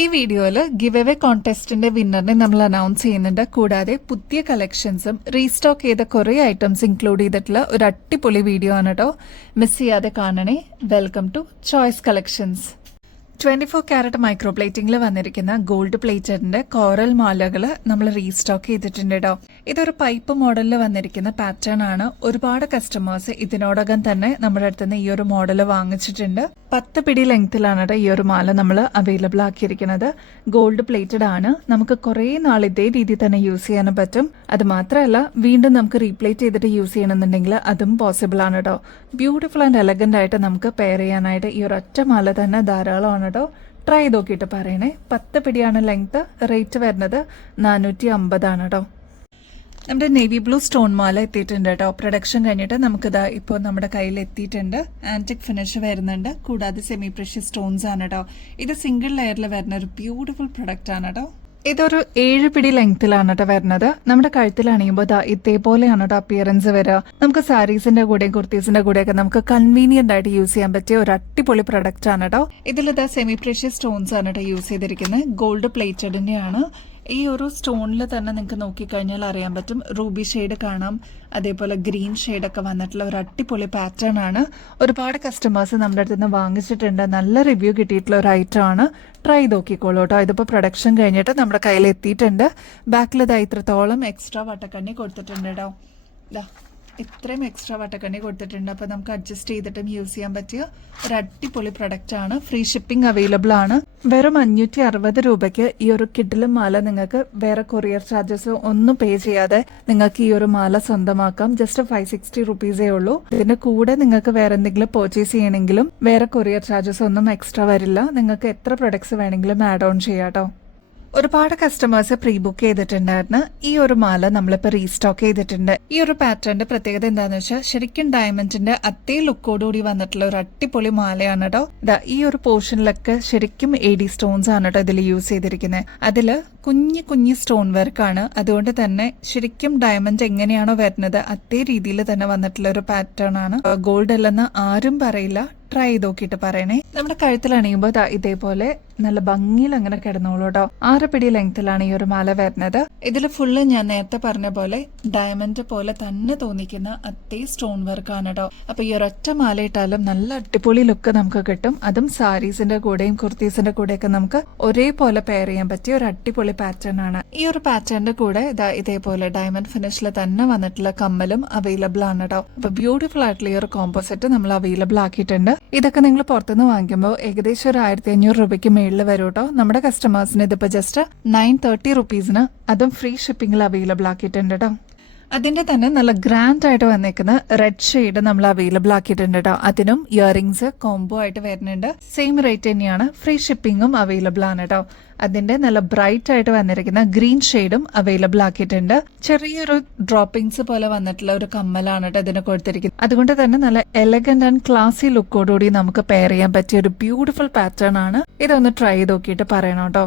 ഈ വീഡിയോയിൽ give away കോൺടെസ്റ്റിന്റെ വിന്നറിനെ നമ്മൾ അനൗൺസ് ചെയ്യുന്നുണ്ട്. കൂടാതെ പുതിയ കളക്ഷൻസും റീസ്റ്റോക്ക് ചെയ്ത കുറേ ഐറ്റംസ് ഇൻക്ലൂഡ് ചെയ്തിട്ടുള്ള ഒരു അടിപൊളി വീഡിയോ ആണ് കേട്ടോ. മിസ് ചെയ്യാതെ കാണണേ. Welcome to choice collections. 24 carat micro പ്ലേറ്റിംഗിൽ വന്നിരിക്കുന്ന ഗോൾഡ് പ്ലേറ്റഡിന്റെ കോറൽ മാലകൾ നമ്മൾ റീസ്റ്റോക്ക് ചെയ്തിട്ടുണ്ട് കേട്ടോ. ഇതൊരു പൈപ്പ് മോഡലിൽ വന്നിരിക്കുന്ന പാറ്റേൺ ആണ്. ഒരുപാട് കസ്റ്റമേഴ്സ് ഇതിനോടകം തന്നെ നമ്മുടെ അടുത്ത് നിന്ന് ഈ ഒരു മോഡൽ വാങ്ങിച്ചിട്ടുണ്ട്. 10 പിടി ലെങ്ത്തിലാണ് ഈ ഒരു മാല നമ്മൾ അവൈലബിൾ ആക്കിയിരിക്കുന്നത്. ഗോൾഡ് പ്ലേറ്റഡ് ആണ്. നമുക്ക് കുറേ നാൾ ഇതേ രീതിയിൽ തന്നെ യൂസ് ചെയ്യാനും പറ്റും. അത് മാത്രമല്ല വീണ്ടും നമുക്ക് റീപ്ലേറ്റ് ചെയ്തിട്ട് യൂസ് ചെയ്യണമെന്നുണ്ടെങ്കിൽ അതും പോസിബിൾ ആണ് കേട്ടോ. ബ്യൂട്ടിഫുൾ ആൻഡ് എലഗന്റ് ആയിട്ട് നമുക്ക് പെയർ ചെയ്യാനായിട്ട് ഈ ഒരു ഒറ്റ മാല തന്നെ ധാരാളമാണ് കേട്ടോ. ട്രൈ ചെയ്ത് നോക്കിയിട്ട് പറയണേ. 10 പിടിയാണ് ലെങ്ത്. റേറ്റ് വരുന്നത് 450 ആണ് കേട്ടോ. നമ്മുടെ നേവി ബ്ലൂ സ്റ്റോൺ മാല എത്തിയിട്ടുണ്ട് കേട്ടോ. പ്രൊഡക്ഷൻ കഴിഞ്ഞിട്ട് നമുക്കിതാ ഇപ്പോൾ നമ്മുടെ കയ്യിൽ എത്തിയിട്ടുണ്ട്. ആന്റിക് ഫിനിഷ് വരുന്നുണ്ട്. കൂടാതെ സെമി പ്രഷ്യസ് സ്റ്റോൺസ് ആണ് കേട്ടോ. ഇത് സിംഗിൾ ലെയറിൽ വരുന്ന ഒരു ബ്യൂട്ടിഫുൾ പ്രൊഡക്റ്റ് ആണ് കേട്ടോ. ഇതൊരു 7 പിടി ലെങ്ത്തിലാണ് കേട്ടോ വരുന്നത്. നമ്മുടെ കഴുത്തിൽ അണിയുമ്പോൾ ഇതേപോലെയാണ് കേട്ടോ അപ്പിയറൻസ് വരിക. നമുക്ക് സാരീസിന്റെ കൂടെയും കുർത്തീസിന്റെ കൂടെയൊക്കെ നമുക്ക് കൺവീനിയന്റ് ആയിട്ട് യൂസ് ചെയ്യാൻ പറ്റിയ ഒരു അടിപൊളി പ്രൊഡക്റ്റ് ആണ് കേട്ടോ. ഇതിലിതാ സെമി പ്രഷ്യസ് സ്റ്റോൺസ് ആണ് കേട്ടോ യൂസ് ചെയ്തിരിക്കുന്നത്. ഗോൾഡ് പ്ലേറ്റഡിന്റെ ആണ്. ഈ ഒരു സ്റ്റോണിൽ തന്നെ നിങ്ങൾക്ക് നോക്കിക്കഴിഞ്ഞാൽ അറിയാൻ പറ്റും. റൂബി ഷെയ്ഡ് കാണാം, അതേപോലെ ഗ്രീൻ ഷെയ്ഡൊക്കെ വന്നിട്ടുള്ള ഒരു അടിപൊളി പാറ്റേൺ ആണ്. ഒരുപാട് കസ്റ്റമേഴ്സ് നമ്മുടെ അടുത്ത് നിന്ന് വാങ്ങിച്ചിട്ടുണ്ട്. നല്ല റിവ്യൂ കിട്ടിയിട്ടുള്ള ഒരു ഐറ്റം ആണ്. ട്രൈ നോക്കിക്കോളൂ കേട്ടോ. ഇതിപ്പോൾ പ്രൊഡക്ഷൻ കഴിഞ്ഞിട്ട് നമ്മുടെ കയ്യിൽ എത്തിയിട്ടുണ്ട്. ബാക്കിൽ ഇത്രത്തോളം എക്സ്ട്രാ വട്ടക്കണ്ണി കൊടുത്തിട്ടുണ്ട് കേട്ടോ. ഇത്രയും എക്സ്ട്രാ വട്ടക്കണ്ണി കൊടുത്തിട്ടുണ്ട്. അപ്പോൾ നമുക്ക് അഡ്ജസ്റ്റ് ചെയ്തിട്ടും യൂസ് ചെയ്യാൻ പറ്റിയ ഒരു അടിപൊളി പ്രൊഡക്റ്റ് ആണ്. ഫ്രീ ഷിപ്പിംഗ് അവൈലബിൾ ആണ്. വെറും 560 രൂപയ്ക്ക് ഈ ഒരു കിഡിലും മാല നിങ്ങൾക്ക് വേറെ കൊറിയർ ചാർജസ് ഒന്നും പേ ചെയ്യാതെ നിങ്ങൾക്ക് ഈ ഒരു മാല സ്വന്തമാക്കാം. ജസ്റ്റ് 560 റുപ്പീസേ ഉള്ളൂ. ഇതിന്റെ കൂടെ നിങ്ങൾക്ക് വേറെ എന്തെങ്കിലും പർച്ചേസ് ചെയ്യണമെങ്കിലും വേറെ കൊറിയർ ചാർജസ് ഒന്നും എക്സ്ട്രാ വരില്ല. നിങ്ങൾക്ക് എത്ര പ്രൊഡക്ട്സ് വേണമെങ്കിലും ആഡ് ഓൺ ചെയ്യാം കേട്ടോ. ഒരുപാട് കസ്റ്റമേഴ്സ് പ്രീ ബുക്ക് ചെയ്തിട്ടുണ്ടായിരുന്നു. ഈ ഒരു മാല നമ്മളിപ്പോൾ റീസ്റ്റോക്ക് ചെയ്തിട്ടുണ്ട്. ഈ ഒരു പാറ്റേണിന്റെ പ്രത്യേകത എന്താണെന്ന് വെച്ചാൽ ശരിക്കും ഡയമണ്ടിന്റെ അതേ ലുക്കോടുകൂടി വന്നിട്ടുള്ള ഒരു അടിപൊളി മാലയാണ് കേട്ടോ. ഈ ഒരു പോർഷനിലൊക്കെ ശരിക്കും AD സ്റ്റോൺസ് ആണ് കേട്ടോ ഇതിൽ യൂസ് ചെയ്തിരിക്കുന്നത്. അതില് കുഞ്ഞു സ്റ്റോൺ വർക്കാണ്. അതുകൊണ്ട് തന്നെ ശരിക്കും ഡയമണ്ട് എങ്ങനെയാണോ വരുന്നത് അതേ രീതിയിൽ തന്നെ വന്നിട്ടുള്ള ഒരു പാറ്റേൺ ആണ്. ഗോൾഡ് അല്ലെന്ന് ആരും പറയില്ല. ട്രൈ ചെയ്ത് നോക്കിയിട്ട് പറയണേ. നമ്മുടെ കഴുത്തിൽ അണിയുമ്പോൾ ഇതേപോലെ നല്ല ഭംഗിയിൽ അങ്ങനെ കിടന്നോളൂ കേട്ടോ. 6 പിടി ലെങ്ത്തിലാണ് ഈ ഒരു മാല വരുന്നത്. ഇതിൽ ഫുള്ള് ഞാൻ നേരത്തെ പറഞ്ഞ പോലെ ഡയമണ്ട് പോലെ തന്നെ തോന്നിക്കുന്ന അതേ സ്റ്റോൺ വർക്കാണ് കേട്ടോ. അപ്പൊ ഈ ഒരൊറ്റ മാല ഇട്ടാലും നല്ല അടിപൊളി ലുക്ക് നമുക്ക് കിട്ടും. അതും സാരീസിന്റെ കൂടെയും കുർത്തീസിന്റെ കൂടെയൊക്കെ നമുക്ക് ഒരേപോലെ പെയർ ചെയ്യാൻ പറ്റിയ ഒരു അടിപൊളി പാറ്റേൺ ആണ്. ഈ ഒരു പാറ്റേണിന്റെ കൂടെ ഇതേപോലെ ഡയമണ്ട് ഫിനിഷിൽ തന്നെ വന്നിട്ടുള്ള കമ്മലും അവൈലബിൾ ആണ് കേട്ടോ. അപ്പൊ ബ്യൂട്ടിഫുൾ ആയിട്ടുള്ള ഈ ഒരു കോമ്പോസിറ്റ് നമ്മൾ അവൈലബിൾ ആക്കിയിട്ടുണ്ട്. ഇതൊക്കെ നിങ്ങൾ പുറത്തുനിന്ന് വാങ്ങിക്കുമ്പോൾ ഏകദേശം ഒരു 1500 രൂപയ്ക്ക് മേളിൽ വരും കേട്ടോ. നമ്മുടെ കസ്റ്റമേഴ്സിന് ഇതിപ്പോ ജസ്റ്റ് 930 റുപ്പീസിന് അതും ഫ്രീ ഷിപ്പിംഗിൽ അവൈലബിൾ ആക്കിയിട്ടുണ്ട് കേട്ടോ. അതിന്റെ തന്നെ നല്ല ഗ്രാൻഡ് ആയിട്ട് വന്നേക്കുന്ന റെഡ് ഷെയ്ഡ് നമ്മൾ അവൈലബിൾ ആക്കിയിട്ടുണ്ട് കേട്ടോ. അതിനും ഇയറിംഗ്സ് കോംബോ ആയിട്ട് വരുന്നുണ്ട്. സെയിം റേറ്റ് തന്നെയാണ്. ഫ്രീ ഷിപ്പിംഗും അവൈലബിൾ ആണ് കേട്ടോ. അതിന്റെ നല്ല ബ്രൈറ്റ് ആയിട്ട് വന്നിരിക്കുന്ന ഗ്രീൻ ഷെയ്ഡും അവൈലബിൾ ആക്കിയിട്ടുണ്ട്. ചെറിയൊരു ഡ്രോപ്പിംഗ്സ് പോലെ വന്നിട്ടുള്ള ഒരു കമ്മലാണ് കേട്ടോ ഇതിന് കൊടുത്തിരിക്കുന്നത്. അതുകൊണ്ട് തന്നെ നല്ല എലഗന്റ് ആൻഡ് ക്ലാസി ലുക്കോടുകൂടി നമുക്ക് പെയർ ചെയ്യാൻ പറ്റിയ ഒരു ബ്യൂട്ടിഫുൾ പാറ്റേൺ ആണ്. ഇതൊന്ന് ട്രൈ ചെയ്ത് നോക്കിയിട്ട് പറയണം കേട്ടോ.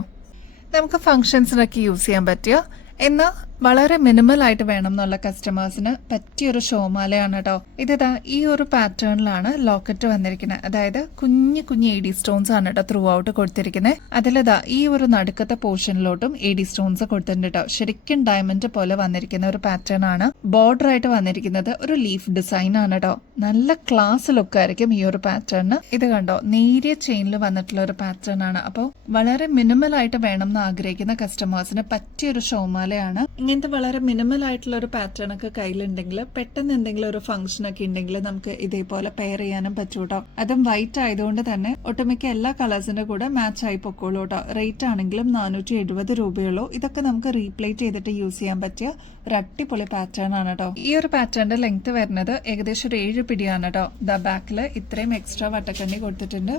നമുക്ക് ഫംഗ്ഷൻസിനൊക്കെ യൂസ് ചെയ്യാൻ പറ്റിയ എന്നാൽ വളരെ മിനിമൽ ആയിട്ട് വേണം എന്നുള്ള കസ്റ്റമേഴ്സിന് പറ്റിയൊരു ഷോമാലയാണ് കേട്ടോ. ഇതാ ഈ ഒരു പാറ്റേണിലാണ് ലോക്കറ്റ് വന്നിരിക്കുന്നത്. അതായത് കുഞ്ഞു AD സ്റ്റോൺസ് ആണ് കേട്ടോ ത്രൂ ഔട്ട് കൊടുത്തിരിക്കുന്നത്. അതിലിതാ ഈ ഒരു നടുക്കത്തെ പോർഷനിലോട്ടും AD സ്റ്റോൺസ് കൊടുത്തിട്ടുണ്ട് കേട്ടോ. ശരിക്കും ഡയമണ്ട് പോലെ വന്നിരിക്കുന്ന ഒരു പാറ്റേൺ ആണ്. ബോർഡർ ആയിട്ട് വന്നിരിക്കുന്നത് ഒരു ലീഫ് ഡിസൈൻ ആണ് കേട്ടോ. നല്ല ക്ലാസ് ലുക്ക് ആയിരിക്കും ഈ ഒരു പാറ്റേണിന്. ഇത് കണ്ടോ, നേരിയ ചെയിനിൽ വന്നിട്ടുള്ള ഒരു പാറ്റേൺ ആണ്. അപ്പോൾ വളരെ മിനിമൽ ആയിട്ട് വേണം എന്ന് ആഗ്രഹിക്കുന്ന കസ്റ്റമേഴ്സിന് പറ്റിയൊരു ഷോമാലയാണ്. ഇങ്ങനത്തെ വളരെ മിനിമൽ ആയിട്ടുള്ള ഒരു പാറ്റേൺ ഒക്കെ കയ്യിലുണ്ടെങ്കിൽ പെട്ടെന്ന് എന്തെങ്കിലും ഒരു ഫംഗ്ഷൻ ഒക്കെ ഉണ്ടെങ്കിൽ നമുക്ക് ഇതേപോലെ പെയർ ചെയ്യാനും പറ്റൂ കേട്ടോ. അതും വൈറ്റ് ആയതുകൊണ്ട് തന്നെ ഒട്ടുമിക്ക എല്ലാ കളേഴ്സിന്റെ കൂടെ മാച്ച് ആയി പൊക്കോളൂ കേട്ടോ. റേറ്റ് ആണെങ്കിലും 470 രൂപയുള്ളൂ. ഇതൊക്കെ നമുക്ക് റീപ്ലേറ്റ് ചെയ്തിട്ട് യൂസ് ചെയ്യാൻ പറ്റിയ ഒരു അടിപൊളി പാറ്റേൺ ആണ് കേട്ടോ. ഈ ഒരു പാറ്റേണിന്റെ ലെങ്ത് വരുന്നത് ഏകദേശം ഒരു 7 പിടിയാണ് കേട്ടോ. ബാക്കില് ഇത്രയും എക്സ്ട്രാ വട്ടക്കണ്ണി കൊടുത്തിട്ടുണ്ട്.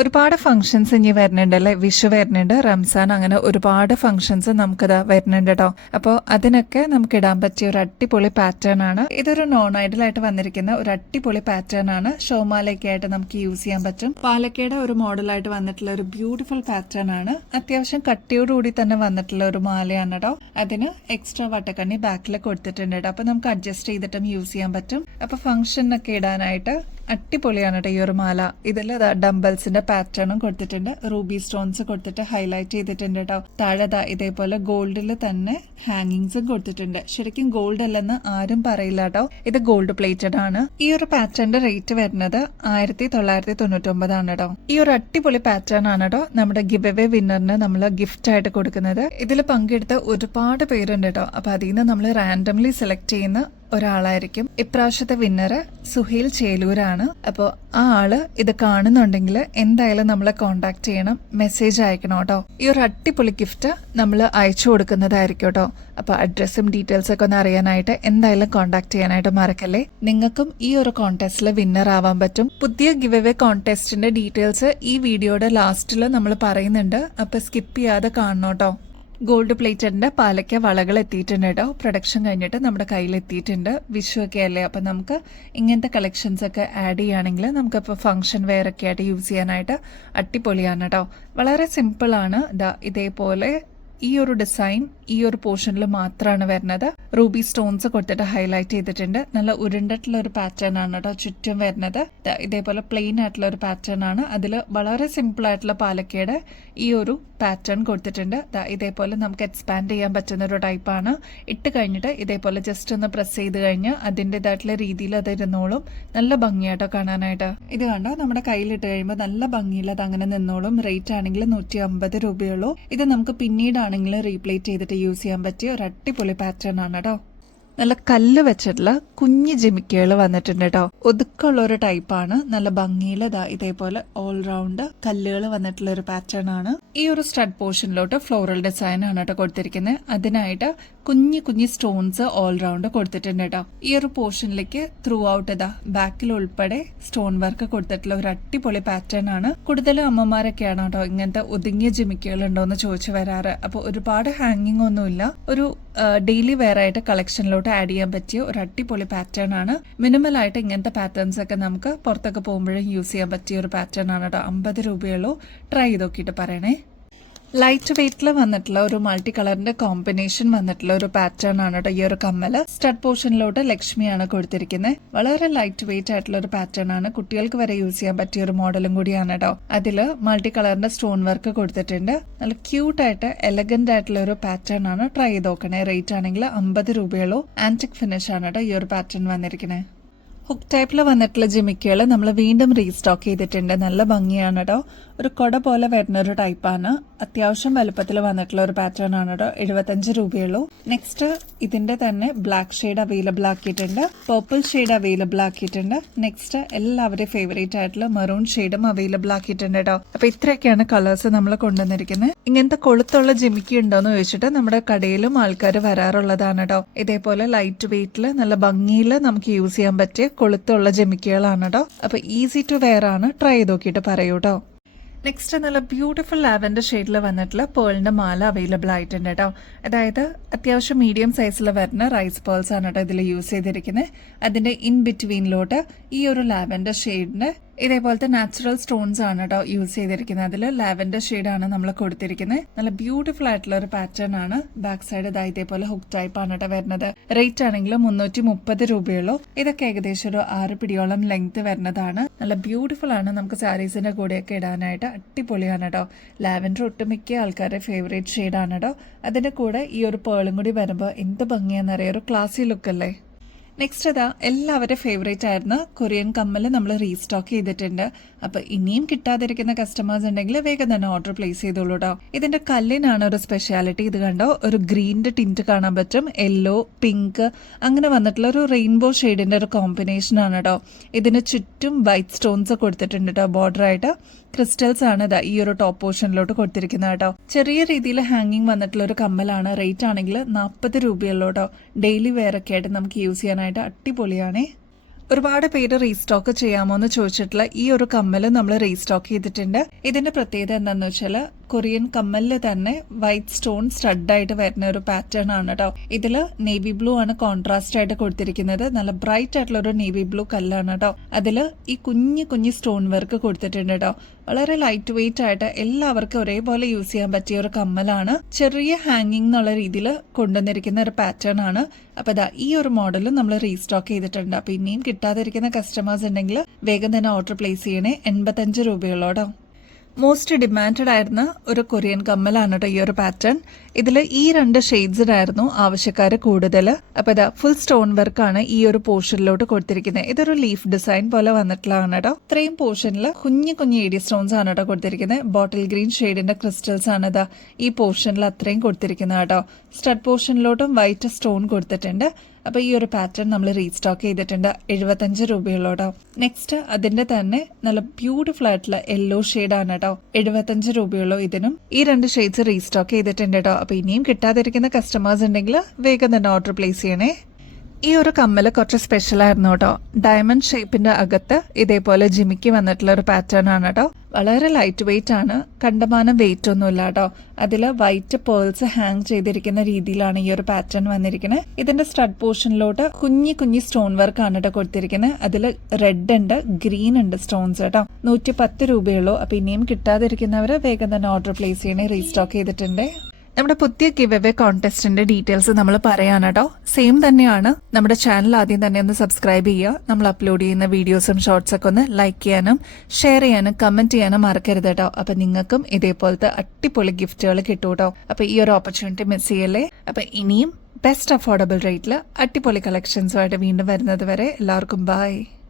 ഒരുപാട് ഫംഗ്ഷൻസ് ഇനി വരുന്നുണ്ട് അല്ലേ. വിഷു വരുന്നുണ്ട്, റംസാൻ, അങ്ങനെ ഒരുപാട് ഫംഗ്ഷൻസ് നമുക്കിത് വരുന്നുണ്ട് കേട്ടോ. അപ്പോൾ അതിനൊക്കെ നമുക്ക് ഇടാൻ പറ്റിയ ഒരു അടിപൊളി പാറ്റേൺ ആണ്. ഇതൊരു നോൺ ഐഡൽ ആയിട്ട് വന്നിരിക്കുന്ന ഒരു അടിപൊളി പാറ്റേൺ ആണ്. ഷോമാലയൊക്കെ ആയിട്ട് നമുക്ക് യൂസ് ചെയ്യാൻ പറ്റും. പാലക്കയുടെ ഒരു മോഡലായിട്ട് വന്നിട്ടുള്ള ഒരു ബ്യൂട്ടിഫുൾ പാറ്റേൺ ആണ്. അത്യാവശ്യം കട്ടിയോടുകൂടി തന്നെ വന്നിട്ടുള്ള ഒരു മാലയാണ് കേട്ടോ. അതിന് എക്സ്ട്രാ വട്ടക്കണ്ണി ബാക്കിൽ കൊടുത്തിട്ടുണ്ട് കേട്ടോ. അപ്പൊ നമുക്ക് അഡ്ജസ്റ്റ് ചെയ്തിട്ടും യൂസ് ചെയ്യാൻ പറ്റും. അപ്പൊ ഫംഗ്ഷനൊക്കെ ഇടാനായിട്ട് അടിപൊളിയാണ് കേട്ടോ ഈ ഒരു മാല. ഇതിൽ ഡംബൽസിന്റെ പാറ്റേണും കൊടുത്തിട്ടുണ്ട്. റൂബി സ്റ്റോൺസ് കൊടുത്തിട്ട് ഹൈലൈറ്റ് ചെയ്തിട്ടുണ്ട് കേട്ടോ. താഴെ ഇതേപോലെ ഗോൾഡിൽ തന്നെ ഹാങ്ങിങ്സും കൊടുത്തിട്ടുണ്ട്. ശരിക്കും ഗോൾഡ് അല്ലെന്ന് ആരും പറയില്ല കേട്ടോ, ഇത് ഗോൾഡ് പ്ലേറ്റഡ് ആണ്. ഈ ഒരു പാറ്റേണിന്റെ റേറ്റ് വരുന്നത് 1999 ആണ് കേട്ടോ. ഈ ഒരു അടിപൊളി പാറ്റേൺ ആണ് കേട്ടോ നമ്മുടെ ഗിവ് അവേ വിന്നറിന് നമ്മൾ ഗിഫ്റ്റ് ആയിട്ട് കൊടുക്കുന്നത്. ഇതിൽ പങ്കെടുത്ത ഒരുപാട് പേരുണ്ട് കേട്ടോ. അപ്പൊ അതിൽ നിന്ന് നമ്മൾ റാൻഡംലി സെലക്ട് ചെയ്യുന്ന ഒരാളായിരിക്കും ഇപ്രാവശ്യത്തെ വിന്നർ. സുഹേൽ ചേലൂരാണ്. അപ്പോൾ ആ ആള് ഇത് കാണുന്നുണ്ടെങ്കിൽ എന്തായാലും നമ്മളെ കോണ്ടാക്ട് ചെയ്യണം, മെസ്സേജ് അയക്കണം കേട്ടോ. ഈ ഒരു അടിപൊളി ഗിഫ്റ്റ് നമ്മൾ അയച്ചു കൊടുക്കുന്നതായിരിക്കും കേട്ടോ. അപ്പൊ അഡ്രസ്സും ഡീറ്റെയിൽസ് ഒക്കെ ഒന്ന് അറിയാനായിട്ട് എന്തായാലും കോണ്ടാക്ട് ചെയ്യാനായിട്ട് മറക്കല്ലേ. നിങ്ങൾക്കും ഈ ഒരു കോൺടെസ്റ്റിൽ വിന്നർ ആവാൻ പറ്റും. പുതിയ ഗിവ് അവേ കോൺടെസ്റ്റിന്റെ ഡീറ്റെയിൽസ് ഈ വീഡിയോയുടെ ലാസ്റ്റിൽ നമ്മൾ പറയുന്നുണ്ട്. അപ്പൊ സ്കിപ്പ് ചെയ്യാതെ കാണണം കേട്ടോ. ഗോൾഡ് പ്ലേറ്റഡിന്റെ പാലക്ക വളകൾ എത്തിയിട്ടുണ്ട് കേട്ടോ. പ്രൊഡക്ഷൻ കഴിഞ്ഞിട്ട് നമ്മുടെ കയ്യിൽ എത്തിയിട്ടുണ്ട്. വിഷു ഒക്കെ അല്ലേ, അപ്പൊ നമുക്ക് ഇങ്ങനത്തെ കളക്ഷൻസ് ഒക്കെ ആഡ് ചെയ്യുകയാണെങ്കിൽ നമുക്കിപ്പോൾ ഫംഗ്ഷൻ വെയർ ഒക്കെ ആയിട്ട് യൂസ് ചെയ്യാനായിട്ട് അടിപൊളിയാണ് കേട്ടോ. വളരെ സിമ്പിൾ ആണ്. ഇതേപോലെ ഈ ഒരു ഡിസൈൻ ഈ ഒരു പോർഷനിൽ മാത്രമാണ് വരുന്നത്. റൂബി സ്റ്റോൺസ് കൊടുത്തിട്ട് ഹൈലൈറ്റ് ചെയ്തിട്ടുണ്ട്. നല്ല ഉരുണ്ടിട്ടുള്ള ഒരു പാറ്റേൺ ആണ് കേട്ടോ ചുറ്റും വരുന്നത്. ഇതേപോലെ പ്ലെയിൻ ആയിട്ടുള്ള ഒരു പാറ്റേൺ ആണ്. അതിൽ വളരെ സിമ്പിൾ ആയിട്ടുള്ള പാലക്കയുടെ ഈ ഒരു പാറ്റേൺ കൊടുത്തിട്ടുണ്ട്. ഇതേപോലെ നമുക്ക് എക്സ്പാൻഡ് ചെയ്യാൻ പറ്റുന്ന ഒരു ടൈപ്പാണ്. ഇട്ട് കഴിഞ്ഞിട്ട് ഇതേപോലെ ജസ്റ്റ് ഒന്ന് പ്രസ് ചെയ്ത് കഴിഞ്ഞ് അതിൻ്റെതായിട്ടുള്ള രീതിയിൽ അത് ഇരുന്നോളും. നല്ല ഭംഗിയായിട്ടോ കാണാനായിട്ട്. ഇത് കണ്ടോ, നമ്മുടെ കയ്യിലിട്ട് കഴിയുമ്പോൾ നല്ല ഭംഗിയിൽ അത് അങ്ങനെ നിന്നോളും. റേറ്റ് ആണെങ്കിൽ 150 രൂപയുള്ളൂ. ഇത് നമുക്ക് പിന്നീടാണെങ്കിൽ റീപ്ലേറ്റ് ചെയ്തിട്ട് യൂസ് ചെയ്യാൻ പറ്റിയ ഒരു അടിപൊളി പാറ്റേൺ ആണ് കേട്ടോ. നല്ല കല്ല് വെച്ചിട്ടുള്ള കുഞ്ഞു ജിമിക്കുകൾ വന്നിട്ടുണ്ട് കേട്ടോ. ഒതുക്കമുള്ള ഒരു ടൈപ്പാണ്. നല്ല ഭംഗിയിൽ ഇതേപോലെ ഓൾറൗണ്ട് കല്ലുകൾ വന്നിട്ടുള്ള ഒരു പാറ്റേൺ ആണ്. ഈ ഒരു സ്റ്റഡ് പോർഷനിലോട്ട് ഫ്ലോറൽ ഡിസൈൻ ആണ് കേട്ടോ കൊടുത്തിരിക്കുന്നത്. അതിനായിട്ട് കുഞ്ഞു കുഞ്ഞു സ്റ്റോൺസ് ഓൾറൗണ്ട് കൊടുത്തിട്ടുണ്ട് കേട്ടോ. ഈ ഒരു പോർഷനിലേക്ക് ത്രൂ ഔട്ട് ബാക്കിൽ ഉൾപ്പെടെ സ്റ്റോൺ വർക്ക് കൊടുത്തിട്ടുള്ള ഒരു അടിപൊളി പാറ്റേൺ ആണ്. കൂടുതലും അമ്മമാരൊക്കെയാണ് കേട്ടോ ഇങ്ങനത്തെ ഒതുങ്ങിയ ജിമിക്കുകൾ ഉണ്ടോ എന്ന് ചോദിച്ചു വരാറ്. അപ്പൊ ഒരുപാട് ഹാങ്ങിങ് ഒന്നുമില്ല. ഒരു ഡെയിലി വെയർ ആയിട്ട് കളക്ഷനിലോട്ട് ആഡ് ചെയ്യാൻ പറ്റിയ ഒരു അടിപൊളി പാറ്റേൺ ആണ്. മിനിമൽ ആയിട്ട് ഇങ്ങനത്തെ പാറ്റേൺസ് ഒക്കെ നമുക്ക് പുറത്തൊക്കെ പോകുമ്പോഴും യൂസ് ചെയ്യാൻ പറ്റിയ ഒരു പാറ്റേൺ ആണ് കേട്ടോ. 50 രൂപയുള്ളൂ. ട്രൈ ചെയ്ത് നോക്കിയിട്ട് പറയണേ. ലൈറ്റ് വെയിറ്റിൽ വന്നിട്ടുള്ള ഒരു മൾട്ടി കളറിന്റെ കോമ്പിനേഷൻ വന്നിട്ടുള്ള ഒരു പാറ്റേൺ ആണ് കേട്ടോ ഈ ഒരു കമ്മല്. സ്റ്റഡ് പോർഷനിലോട്ട് ലക്ഷ്മിയാണ് കൊടുത്തിരിക്കുന്നത്. വളരെ ലൈറ്റ് വെയിറ്റ് ആയിട്ടുള്ള ഒരു പാറ്റേൺ ആണ്. കുട്ടികൾക്ക് വരെ യൂസ് ചെയ്യാൻ പറ്റിയ ഒരു മോഡലും കൂടിയാണ് കേട്ടോ. അതില് മൾട്ടി കളറിന്റെ സ്റ്റോൺ വർക്ക് കൊടുത്തിട്ടുണ്ട്. നല്ല ക്യൂട്ട് ആയിട്ട് എലഗന്റ് ആയിട്ടുള്ള ഒരു പാറ്റേൺ ആണ്. ട്രൈ ചെയ്ത് നോക്കണേ. റേറ്റ് ആണെങ്കിൽ 50 രൂപയുള്ളൂ. ആന്റിക് ഫിനിഷ് ആണ് കേട്ടോ ഈ ഒരു പാറ്റേൺ വന്നിരിക്കുന്നത്. ഹുക്ക് ടൈപ്പിൽ വന്നിട്ടുള്ള ജിമിക്കുകൾ നമ്മൾ വീണ്ടും റീസ്റ്റോക്ക് ചെയ്തിട്ടുണ്ട്. നല്ല ഭംഗിയാണ് കേട്ടോ. ഒരു കൊട പോലെ വരുന്ന ഒരു ടൈപ്പാണ്. അത്യാവശ്യം വലുപ്പത്തിൽ വന്നിട്ടുള്ള ഒരു പാറ്റേൺ ആണ് കേട്ടോ. 75 രൂപയുള്ളൂ. നെക്സ്റ്റ് ഇതിന്റെ തന്നെ ബ്ലാക്ക് ഷെയ്ഡ് അവൈലബിൾ ആക്കിയിട്ടുണ്ട്. പർപ്പിൾ ഷെയ്ഡ് അവൈലബിൾ ആക്കിയിട്ടുണ്ട്. നെക്സ്റ്റ് എല്ലാവരുടെയും ഫേവറേറ്റ് ആയിട്ടുള്ള മെറൂൺ ഷെയ്ഡും അവൈലബിൾ ആക്കിയിട്ടുണ്ട് കേട്ടോ. അപ്പൊ ഇത്രയൊക്കെയാണ് കളേഴ്സ് നമ്മൾ കൊണ്ടുവന്നിരിക്കുന്നത്. ഇങ്ങനത്തെ കൊളുത്തുള്ള ജിമിക്കി ഉണ്ടോന്ന് ചോദിച്ചിട്ട് നമ്മുടെ കടയിലും ആൾക്കാർ വരാറുള്ളതാണ് കേട്ടോ. ഇതേപോലെ ലൈറ്റ് വെയിറ്റിൽ നല്ല ഭംഗിയിൽ നമുക്ക് യൂസ് ചെയ്യാൻ പറ്റിയ കൊളുത്തുള്ള ജിമിക്കുകളാണ് കേട്ടോ. അപ്പൊ ഈസി ടു വെയർ ആണ്. ട്രൈ ചെയ്ത് നോക്കിയിട്ട് പറയൂ കേട്ടോ. നെക്സ്റ്റ് നല്ല ബ്യൂട്ടിഫുൾ ലാവൻഡർ ഷെയ്ഡിൽ വന്നിട്ടുള്ള പേളിന്റെ മാല അവൈലബിൾ ആയിട്ടുണ്ട് കേട്ടോ. അതായത് അത്യാവശ്യം മീഡിയം സൈസിൽ വരുന്ന റൈസ് പേൾസ് ആണ് കേട്ടോ ഇതിൽ യൂസ് ചെയ്തിരിക്കുന്നത്. അതിന്റെ ഇൻ ബിറ്റ്വീനിലോട്ട് ഈ ഒരു ലാവൻഡർ ഷെയ്ഡിന്റെ ഇതേപോലത്തെ നാച്ചുറൽ സ്റ്റോൺസ് ആണ് കേട്ടോ യൂസ് ചെയ്തിരിക്കുന്നത്. അതിൽ ലാവൻഡർ ഷെയ്ഡാണ് നമ്മൾ കൊടുത്തിരിക്കുന്നത്. നല്ല ബ്യൂട്ടിഫുൾ ആയിട്ടുള്ള ഒരു പാറ്റേൺ ആണ്. ബാക്ക് സൈഡ് ഇതേപോലെ ഹുക്ക് ടൈപ്പ് ആണ് കേട്ടോ വരുന്നത്. റേറ്റ് ആണെങ്കിൽ 330 രൂപയുള്ളൂ. ഇതൊക്കെ ഏകദേശം ഒരു 6 പിടിയോളം ലെങ്ത് വരുന്നതാണ്. നല്ല ബ്യൂട്ടിഫുൾ ആണ്. നമുക്ക് സാരീസിന്റെ കൂടെയൊക്കെ ഇടാനായിട്ട് അടിപൊളിയാണ് കേട്ടോ. ലാവൻഡർ ഒട്ടുമിക്ക ആൾക്കാരുടെ ഫേവറേറ്റ് ഷെയ്ഡാണ് കേട്ടോ. അതിന്റെ കൂടെ ഈ ഒരു പേളും കൂടി വരുമ്പോൾ എന്ത് ഭംഗിയാണെന്നറിയാം. ഒരു ക്ലാസി ലുക്ക് അല്ലേ. നെക്സ്റ്റ് എല്ലാവരുടെ ഫേവറേറ്റ് ആയിരുന്ന കൊറിയൻ കമ്മല് നമ്മൾ റീസ്റ്റോക്ക് ചെയ്തിട്ടുണ്ട്. അപ്പൊ ഇനിയും കിട്ടാതിരിക്കുന്ന കസ്റ്റമേഴ്സ് ഉണ്ടെങ്കിൽ വേഗം തന്നെ ഓർഡർ പ്ലേസ് ചെയ്തോളൂ കേട്ടോ. ഇതിന്റെ കല്ലിനാണ് ഒരു സ്പെഷ്യാലിറ്റി. ഇത് കണ്ടോ, ഒരു ഗ്രീനിന്റെ ടിന്റ് കാണാൻ പറ്റും. യെല്ലോ, പിങ്ക് അങ്ങനെ വന്നിട്ടുള്ള ഒരു റെയിൻബോ ഷെയ്ഡിന്റെ ഒരു കോമ്പിനേഷൻ ആണ് കേട്ടോ. ഇതിന് ചുറ്റും വൈറ്റ് സ്റ്റോൺസ് കൊടുത്തിട്ടുണ്ട് കേട്ടോ. ബോർഡർ ആയിട്ട് ക്രിസ്റ്റൽസ് ആണ് ഈ ഒരു ടോപ്പ് പോർഷനിലോട്ട് കൊടുത്തിരിക്കുന്നത് കേട്ടോ. ചെറിയ രീതിയിൽ ഹാങ്ങിങ് വന്നിട്ടുള്ള ഒരു കമ്മലാണ്. റേറ്റ് ആണെങ്കിൽ 40 രൂപയുള്ളൂ കേട്ടോ. ഡെയിലി വെയർ ഒക്കെ ആയിട്ട് നമുക്ക് യൂസ് ചെയ്യാനായിട്ട് അടിപൊളിയാണേ. ഒരുപാട് പേര് റീസ്റ്റോക്ക് ചെയ്യാമോ എന്ന് ചോദിച്ചിട്ടുള്ള ഈ ഒരു കമ്മല് നമ്മൾ റീസ്റ്റോക്ക് ചെയ്തിട്ടുണ്ട്. ഇതിന്റെ പ്രത്യേകത എന്താന്ന് വെച്ചാല് കൊറിയൻ കമ്മലില് തന്നെ വൈറ്റ് സ്റ്റോൺ സ്റ്റഡ് ആയിട്ട് വരുന്ന ഒരു പാറ്റേൺ ആണ് കേട്ടോ. ഇതില് നേവി ബ്ലൂ ആണ് കോൺട്രാസ്റ്റ് ആയിട്ട് കൊടുത്തിരിക്കുന്നത്. നല്ല ബ്രൈറ്റ് ആയിട്ടുള്ള ഒരു നേവി ബ്ലൂ കല്ലാണ് കേട്ടോ. അതില് ഈ കുഞ്ഞു കുഞ്ഞു സ്റ്റോൺ വർക്ക് കൊടുത്തിട്ടുണ്ട് കേട്ടോ. വളരെ ലൈറ്റ് വെയിറ്റ് ആയിട്ട് എല്ലാവർക്കും ഒരേപോലെ യൂസ് ചെയ്യാൻ പറ്റിയ ഒരു കമ്മലാണ്. ചെറിയ ഹാങ്ങിങ് എന്നുള്ള രീതിയിൽ കൊണ്ടുവന്നിരിക്കുന്ന ഒരു പാറ്റേൺ ആണ്. അപ്പൊ ഈ ഒരു മോഡലും നമ്മൾ റീസ്റ്റോക്ക് ചെയ്തിട്ടുണ്ട്. അപ്പൊ ഇനിയും കിട്ടാതിരിക്കുന്ന കസ്റ്റമേഴ്സ് ഉണ്ടെങ്കിൽ വേഗം തന്നെ ഓർഡർ പ്ലേസ് ചെയ്യണേ. 85 രൂപയുള്ളൂ കേട്ടോ. മോസ്റ്റ് ഡിമാൻഡഡ് ആയിരുന്ന ഒരു കൊറിയൻ കമ്മലാണ് കേട്ടോ ഈ ഒരു പാറ്റേൺ. ഇതിൽ ഈ 2 ഷെയ്ഡ്സിലായിരുന്നു ആവശ്യക്കാർ കൂടുതൽ. അപ്പൊ ഇതാ ഫുൾ സ്റ്റോൺ വർക്കാണ് ഈ ഒരു പോർഷനിലോട്ട് കൊടുത്തിരിക്കുന്നത്. ഇതൊരു ലീഫ് ഡിസൈൻ പോലെ വന്നിട്ടുള്ളതാണ് കേട്ടോ. ഇത്രയും പോർഷനിൽ കുഞ്ഞു കുഞ്ഞു ഏഡി സ്റ്റോൺസ് ആണ് കേട്ടോ കൊടുത്തിരിക്കുന്നത്. ബോട്ടിൽ ഗ്രീൻ ഷെയ്ഡിന്റെ ക്രിസ്റ്റൽസ് ആണ് ഇതാ ഈ പോർഷനിൽ അത്രയും കൊടുത്തിരിക്കുന്നത് കേട്ടോ. സ്റ്റഡ് പോർഷനിലോട്ടും വൈറ്റ് സ്റ്റോൺ കൊടുത്തിട്ടുണ്ട്. അപ്പൊ ഈ ഒരു പാറ്റേൺ നമ്മൾ റീസ്റ്റോക്ക് ചെയ്തിട്ടുണ്ട്. 75 രൂപയുള്ളൂട്ടോ. നെക്സ്റ്റ് അതിന്റെ തന്നെ നല്ല ബ്യൂട്ടിഫുൾ ആയിട്ടുള്ള യെല്ലോ ഷെയ്ഡാണ് കേട്ടോ. 75 രൂപയുള്ളൂ ഇതിനും. ഈ 2 ഷെയ്ഡ്സ് റീസ്റ്റോക്ക് ചെയ്തിട്ടുണ്ട് കേട്ടോ. അപ്പൊ ഇനിയും കിട്ടാതിരിക്കുന്ന കസ്റ്റമേഴ്സ് ഉണ്ടെങ്കിൽ വേഗം തന്നെ ഓർഡർ പ്ലേസ് ചെയ്യണേ. ഈ ഒരു കമ്മല് കുറച്ച് സ്പെഷ്യൽ ആയിരുന്നു കേട്ടോ. ഡയമണ്ട് ഷേപ്പിന്റെ അകത്ത് ഇതേപോലെ ജിമിക്ക് വന്നിട്ടുള്ള ഒരു പാറ്റേൺ ആണ് കേട്ടോ. വളരെ ലൈറ്റ് വെയിറ്റ് ആണ്, കണ്ടമാനം വെയിറ്റ് ഒന്നുമില്ല കേട്ടോ. അതിൽ വൈറ്റ് പേൾസ് ഹാങ് ചെയ്തിരിക്കുന്ന രീതിയിലാണ് ഈ ഒരു പാറ്റേൺ വന്നിരിക്കുന്നത്. ഇതിന്റെ സ്റ്റഡ് പോർഷനിലോട്ട് കുഞ്ഞി കുഞ്ഞി സ്റ്റോൺ വർക്ക് ആണ് കേട്ടോ കൊടുത്തിരിക്കുന്നത്. അതിൽ റെഡ് ഉണ്ട്, ഗ്രീൻ ഉണ്ട് സ്റ്റോൺസ് കേട്ടോ. 110 രൂപയുള്ളൂ. അപ്പൊ ഇനിയും കിട്ടാതിരിക്കുന്നവര് വേഗം തന്നെ ഓർഡർ പ്ലേസ് ചെയ്യണേ. റീസ്റ്റോക്ക് ചെയ്തിട്ടുണ്ട്. നമ്മുടെ പുതിയ ഗിവ് അവേ കോൺടെസ്റ്റിന്റെ ഡീറ്റെയിൽസ് നമ്മൾ പറയാൻ കേട്ടോ. സെയിം തന്നെയാണ്. നമ്മുടെ ചാനൽ ആദ്യം തന്നെ ഒന്ന് സബ്സ്ക്രൈബ് ചെയ്യുക. നമ്മൾ അപ്ലോഡ് ചെയ്യുന്ന വീഡിയോസും ഷോർട്സ് ഒക്കെ ഒന്ന് ലൈക്ക് ചെയ്യാനും ഷെയർ ചെയ്യാനും കമന്റ് ചെയ്യാനും മറക്കരുത് കേട്ടോ. അപ്പൊ നിങ്ങൾക്കും ഇതേപോലത്തെ അടിപൊളി ഗിഫ്റ്റുകൾ കിട്ടും കേട്ടോ. അപ്പൊ ഈ ഒരു ഓപ്പർച്യൂണിറ്റി മിസ് ചെയ്യല്ലേ. അപ്പൊ ഇനിയും ബെസ്റ്റ് അഫോർഡബിൾ റേറ്റിൽ അടിപൊളി കളക്ഷൻസുമായിട്ട് വീണ്ടും വരുന്നത് വരെ എല്ലാവർക്കും ബൈ.